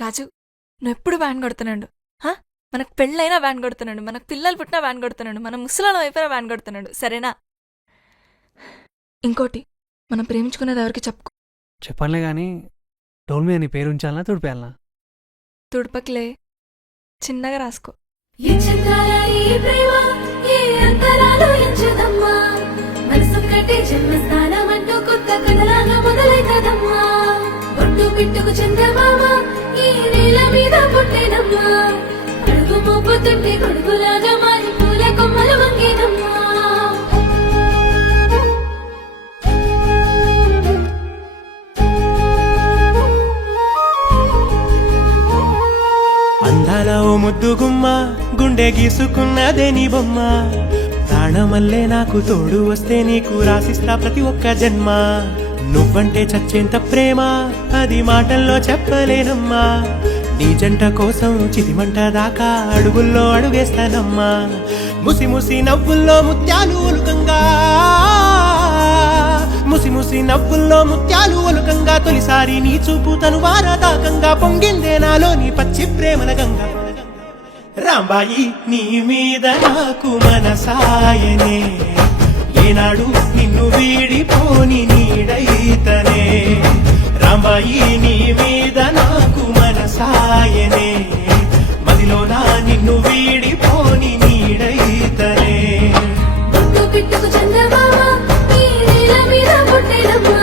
రాజు, నువ్వెప్పుడు వ్యాన్ కొడుతున్నాడు. మనకు పెళ్ళైనా వ్యాన్ కొడుతున్నాడు, మనకు పిల్లలు పుట్టినా వ్యాన్ కొడుతున్నాడు, మన ముసలాలం అయిపోయినా వ్యాన్ కొడుతున్నాడు. సరేనా? ఇంకోటి, మనం ప్రేమించుకునేది ఎవరికి చెప్పుకో. చెప్పనులే గాని డోల్మీ అని పేరు ఉంచాలనా తుడిపేయాలనా? తుడపకిలే, చిన్నగా రాసుకో. పిట్టుకు చంద్రమామ ఈ నేల మీద పుట్టేనమ్మా, అడుగు మోపుతుంటే కొడుకులాగా మారి పూల కొమ్మలు వంగేనమ్మా. అందాల ఓ ముద్దు గుమ్మ, గుండె గీసుకున్నదే నీ బొమ్మ. ప్రాణమల్లే నాకు తోడు వస్తే నీకు రాసిస్తా ప్రతి ఒక్క జన్మ. నువ్వంటే చచ్చేంత ప్రేమ అది మాటల్లో చెప్పలేనమ్మా. నీ జంట కోసం చితిమంట దాకా అడుగుల్లో అడుగేస్తానమ్మా. ముసి ముసి నవ్వుల్లో ముత్యాలు ఒలుకంగా, ముసి ముసి నవ్వుల్లో ముత్యాలు ఒలుకంగా, తొలిసారి నీ చూపు తను వారదాకంగా పొంగిందే నాలో నీ పచ్చి ప్రేమల గంగా. రాంబాయి నీ మీద నాకు మనసాయనే, ఏనాడు నిన్ను వీడిపోని నీడైతనే. రాంబాయి నీ మీద నాకు మనసాయనే, మదిలోన నిన్ను వీడిపోని నీడైతనే. పిట్టుకు చంద్రమామ ఈ నేల మీద పుట్టేనమ్మా,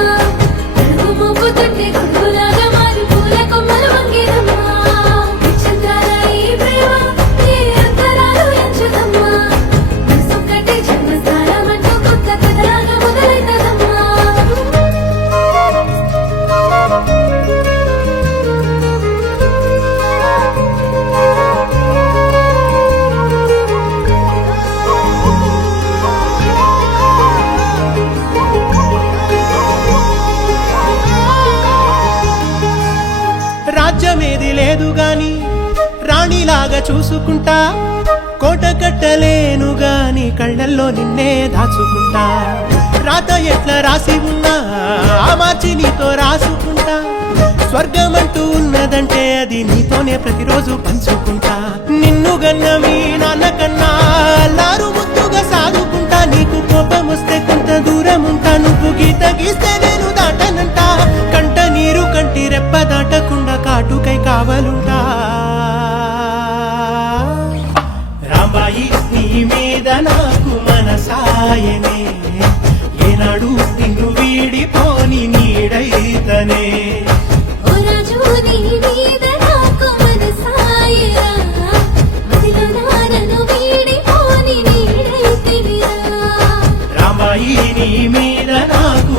అడుగు మోపుతుంటే కొడుకులాగా మారి పూల కొమ్మలు వంగేనమ్మా. చంద్రాల ఈ ప్రేమ ఏ అంతరాలు ఎంచుదమ్మా, మనసొక్కటే జన్మస్థానం అంటూ కొత్త కథలాగా మొదలైతదమ్మా. రాజ్యమేది లేదు గాని రాణిలాగా చూసుకుంటా, కోట కట్టలేను గాని కళ్ళల్లో నిన్నే దాచుకుంటా. రాత ఎట్లా రాసి ఉన్నా ఆ మార్చి నీతో రాసుకుంటా. స్వర్గమంటూ ఉన్నదంటే అది నీతోనే ప్రతిరోజు పంచుకుంటా. నిన్ను గన్న మీ నాన్న కన్నా అల్లారు ముద్దుగా సాదుకుంటా. నీకు కోపం వస్తే కొంత దూరం ఉంటా, నువ్వు గీత గీస్తే నేను దాటనంట. కంట నీరు కంటి రెప్ప దాటకుండా కాటుకై కావలుంటా. రాంబాయి నీ మీద నాకు మనసాయనే, ఏనాడు నిన్ను వీడిపోని నీడైతనే. ఓ రాజు నీ మీద నాకు మనసాయరా, మదిలో నన్ను వీడిపోని నీడైతివిరా. రాంబాయి నీ మీద నాకు